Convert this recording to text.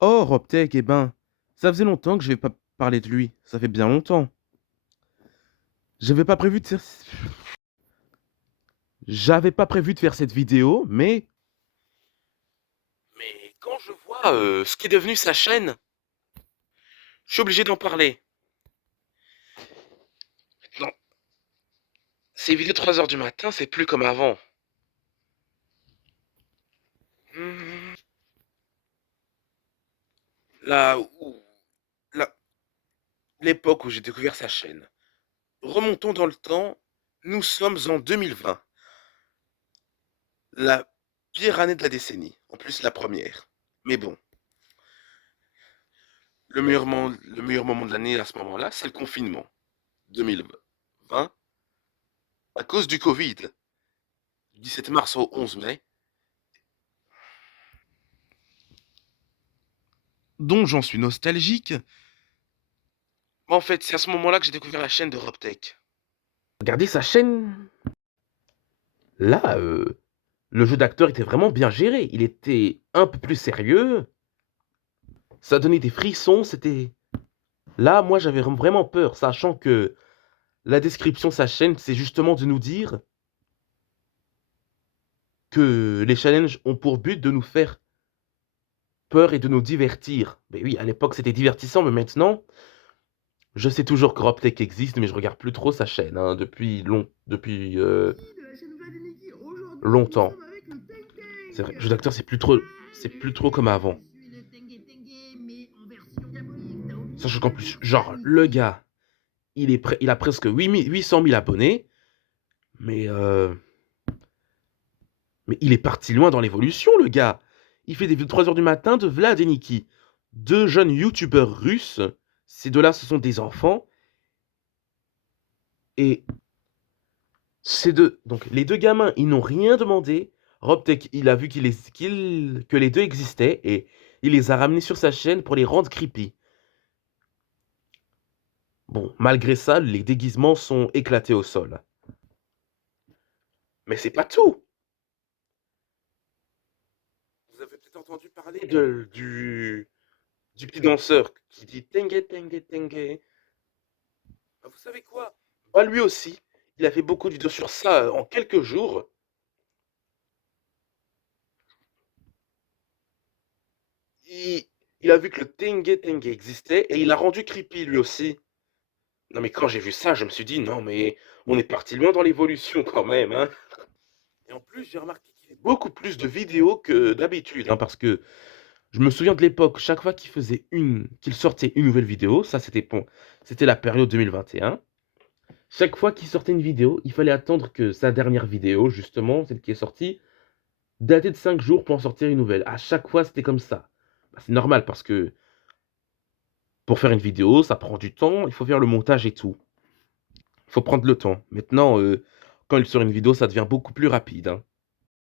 Oh, Robtech, eh ben, ça faisait longtemps que je vais pas parler de lui. Ça fait bien longtemps. J'avais pas prévu de faire... J'avais pas prévu de faire cette vidéo, mais... Mais quand je vois ce qui est devenu sa chaîne, je suis obligé d'en parler. Non, ces vidéos de 3 heures du matin, c'est plus comme avant. Hmm, Là où... Là, l'époque où j'ai découvert sa chaîne. Remontons dans le temps, nous sommes en 2020. La pire année de la décennie. En plus, la première. Mais bon, le meilleur moment de l'année à ce moment-là, c'est le confinement. 2020, à cause du Covid, du 17 mars au 11 mai, dont j'en suis nostalgique. En fait, c'est à ce moment-là que j'ai découvert la chaîne de Robtech. Regardez sa chaîne. Là, le jeu d'acteur était vraiment bien géré. Il était un peu plus sérieux. Ça donnait des frissons. C'était... Là, moi, j'avais vraiment peur, sachant que la description de sa chaîne, c'est justement de nous dire que les challenges ont pour but de nous faire peur et de nous divertir. Mais oui, à l'époque, c'était divertissant, mais maintenant, je sais toujours que Robtech existe, mais je regarde plus trop sa chaîne, hein, depuis longtemps. C'est vrai, jeu d'acteur, c'est plus trop comme avant. Sachant qu'en plus, genre, le gars, il a presque 800 000 abonnés, mais, euh, mais il est parti loin dans l'évolution, le gars. Il fait des vidéos de 3 heures du matin de Vlad et Nikki. Deux jeunes youtubeurs russes. Ces deux-là, ce sont des enfants. Et donc, les deux gamins, ils n'ont rien demandé. Robtech, il a vu que les deux existaient et il les a ramenés sur sa chaîne pour les rendre creepy. Bon, malgré ça, les déguisements sont éclatés au sol. Mais c'est pas tout. Vous avez peut-être entendu parler du petit danseur qui dit Tengue, Tengue, Tengue. Ah, vous savez quoi? Bah, lui aussi, il a fait beaucoup de vidéos sur ça en quelques jours. Il, il a vu que le Tengue Tengue existait et il a rendu creepy lui aussi. Non mais quand j'ai vu ça, je me suis dit non mais on est parti loin dans l'évolution quand même, hein. Et en plus, j'ai remarqué qu'il fait beaucoup plus de vidéos que d'habitude, hein, parce que je me souviens de l'époque, chaque fois qu'il sortait une nouvelle vidéo, ça c'était bon, c'était la période 2021. Chaque fois qu'il sortait une vidéo, il fallait attendre que sa dernière vidéo, justement, celle qui est sortie, datait de 5 jours pour en sortir une nouvelle. À chaque fois, c'était comme ça. Bah, c'est normal parce que pour faire une vidéo, ça prend du temps, il faut faire le montage et tout. Il faut prendre le temps. Maintenant, quand il sort une vidéo, ça devient beaucoup plus rapide, hein.